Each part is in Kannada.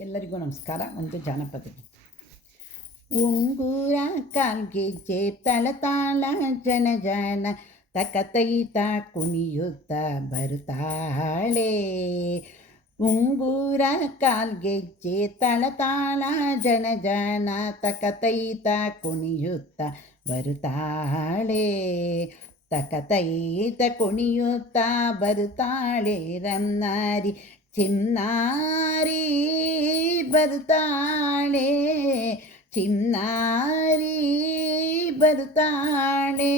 ಎಲ್ಲರಿಗೂ ನಮಸ್ಕಾರ. ಒಂದು ಜಾನಪದ. ಉಂಗುರ ಕಾಲ್ಗೆಜ್ಜೆ ತಳತಾಳ ಜನ ಜನ ತಕತೈತ ಕುಣಿಯುತ್ತ ಬರುತ್ತಾಳೆ. ಉಂಗುರ ಕಾಲ್ಗೆಜ್ಜೆ ತಳತಾಳ ಜನ ಜನ ತಕತೈತ ಕುಣಿಯುತ್ತ ಬರುತ್ತಾಳೆ. ತಕತೈತ ಕುಣಿಯುತ್ತ ಬರುತ್ತಾಳೆ ರನ್ನಾರಿ ಚಿನ್ನಾರಿ ಬರ್ತಾಳೆ ಚಿನ್ನಾರಿ ಬರ್ತಾಳೆ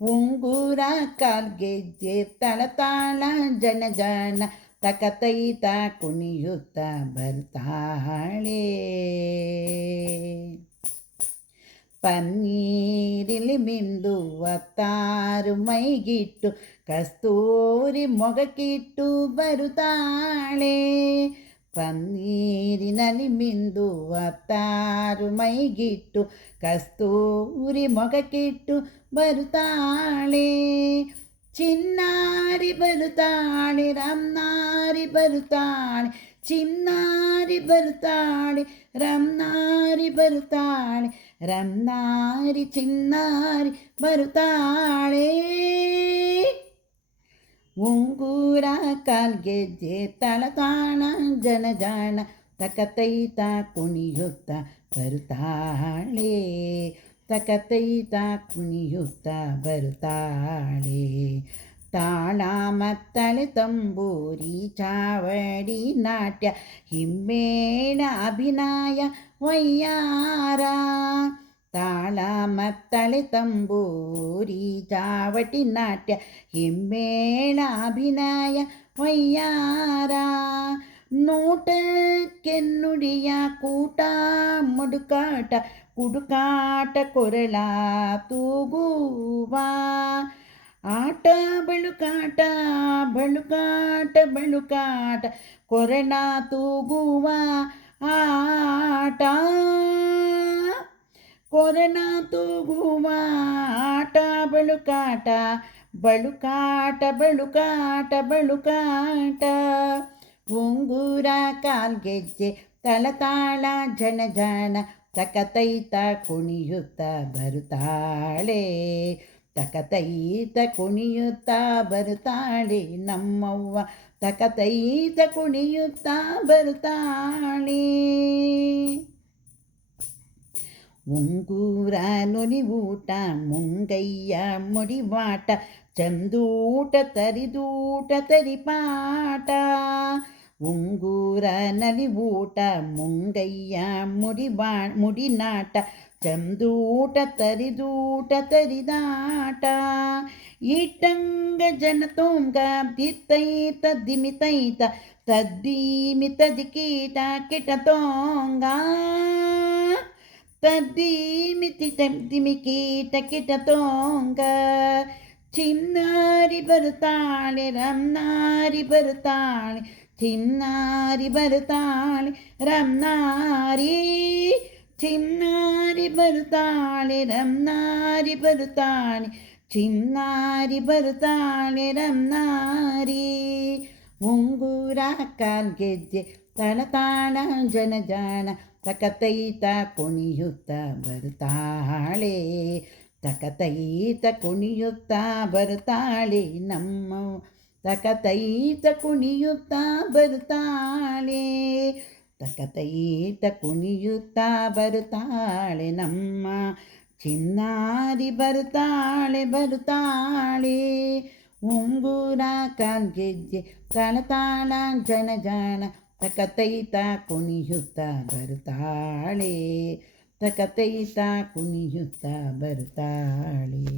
ಉಂಗುರ ಕಾಲ್ಗೆಜ್ಜೆ ತಳತಾಳ ಜನ ಜನ ತಕತೈತ ಕುಣಿಯುತ್ತ ಬರ್ತಾಳೆ. പന്നീരിൽ ബിന്ദുവത്താരു കിട്ടു കസ്തൂരി മുഖക്കിട്ടു വരുതാളേ. പന്നീരിനലി ബിന്ദുവത്താരു കിട്ടു കസ്തൂരി മുഖക്കിട്ടു വരുതാളേ. ചിന്നാരി ബരുതാളി റംനാരി ബരുതാളി ചിന്നാരി ബരുതാളി റംനാരി ബരുതാളി ರಮ್ನಾರಿ ಚಿನ್ನಾರಿ ಬರುತ್ತಾಳೆ. ಉಂಗೂರ ಕಾಲ್ಗೆಜ್ಜೆ ತಳತಾಣ ಜನ ಜಾಣ ತಕತೈತ ಕುಣಿಯುತ್ತ ಬರುತ್ತಾಳೆ. ತಕತೈತ ಕುಣಿಯುತ್ತ ಬರುತ್ತಾಳೆ. താളാമത്തൽ തമ്പൂരി ചാവടി നാട്യ ഹിമ്മേണ അഭിനായ വയ്യാര താളാമത്തളി തമ്പൂരി ചാവടി നാട്യ ഹിമ്മേണ അഭിനായ വയ്യാര നോട്ട് കെന്നുടിയ കൂട്ടാമൊടുക്കാട്ട കുടുക്കാട്ട കുരളാ തൂകുവാ. ಆಟ, ಬಳುಕಾಟ ಬಳುಕಾಟ ಬಳುಕಾಟ, ಕೊರಣ ತೂಗುವ ಆಟ. ಕೊರಣ ತೂಗುವ ಆಟ, ಬಳುಕಾಟ ಬಳುಕಾಟ ಬಳುಕಾಟ ಬಳುಕಾಟ. ಉಂಗುರ, ಕಾಲ್ಗೆಜ್ಜೆ ತಳತಾಳ ಜನ ಜನ, ಸಕತೈತ ಕುಣಿಯುತ್ತ ಬರುತ್ತಾಳೆ. ತಕತೈತ ಕುಣಿಯುತ್ತ ಬರುತ್ತಾಳೆ ನಮ್ಮವ್ವ ತಕತೈತ ಕುಣಿಯುತ್ತ ಬರುತ್ತಾಳೆ ಉಂಗೂರ ನುಲಿವೂಟ ಮುಂಗಯ್ಯ ಮುಡಿವಾಟ ಚಂದೂಟ ತರಿದೂಟ ತರಿಪಾಟ ಉಂಗೂರ ನಲಿವೂಟ ಮುಂಗಯ್ಯ ಮುಡಿಬಾ ಮುಡಿನಾಟ ಚಂದೂಟ ತರಿದೂಟ ತರಿದಾಟ ಈಟಂಗ ಜನ ತೋಂಗ ದಿತ್ತೈತ ದಿಮಿತೈತ ತದ್ದೀಮಿ ತದಿಕೀಟ ಕಿಟ ತೋಂಗ ತದ್ದೀಮಿ ತಿಮಿ ಕೀಟ ಕಿಟ ತೋಂಗ ಚಿನ್ನಾರಿ ಬರುತ್ತಾಳೆ ರಮ್ನಾರಿ ಬರುತ್ತಾಳೆ ಚಿನ್ನಾರಿ ಬರುತ್ತಾಳೆ ರಮ್ನಾರಿ ಚಿನ್ನಾರಿ ಬರುತ್ತಾಳೆ ರಮ್ನಾರಿ ಬರುತ್ತಾಳೆ ಚಿನ್ನಾರಿ ಬರುತ್ತಾಳೆ ರಮ್ನಾರಿ ಉಂಗುರ ಕಾಲ್ಗೆಜ್ಜೆ ತಳತಾಳ ಜನ ಜಾಣ ತಕತೈತ ಕುಣಿಯುತ್ತ ಬರುತ್ತಾಳೆ ತಕತೈತ ಕುಣಿಯುತ್ತ ಬರುತ್ತಾಳೆ ನಮ್ಮ ತಕತೈತ ಕುಣಿಯುತ್ತ ಬರುತ್ತಾಳೆ ತಕತೈತ ಕುಣಿಯುತ್ತ ಬರುತ್ತಾಳೆ ನಮ್ಮ ಚಿನ್ನಾರಿ ಬರುತ್ತಾಳೆ ಬರುತ್ತಾಳೆ ಉಂಗುರ ಕಾಲ್ಗೆಜ್ಜೆ ತಳತಾಳ ಜನ ಜಾಣ ತಕತೈತ ಕುಣಿಯುತ್ತ ಬರುತ್ತಾಳೆ ತಕತೈತ ಕುಣಿಯುತ್ತ ಬರುತ್ತಾಳೆ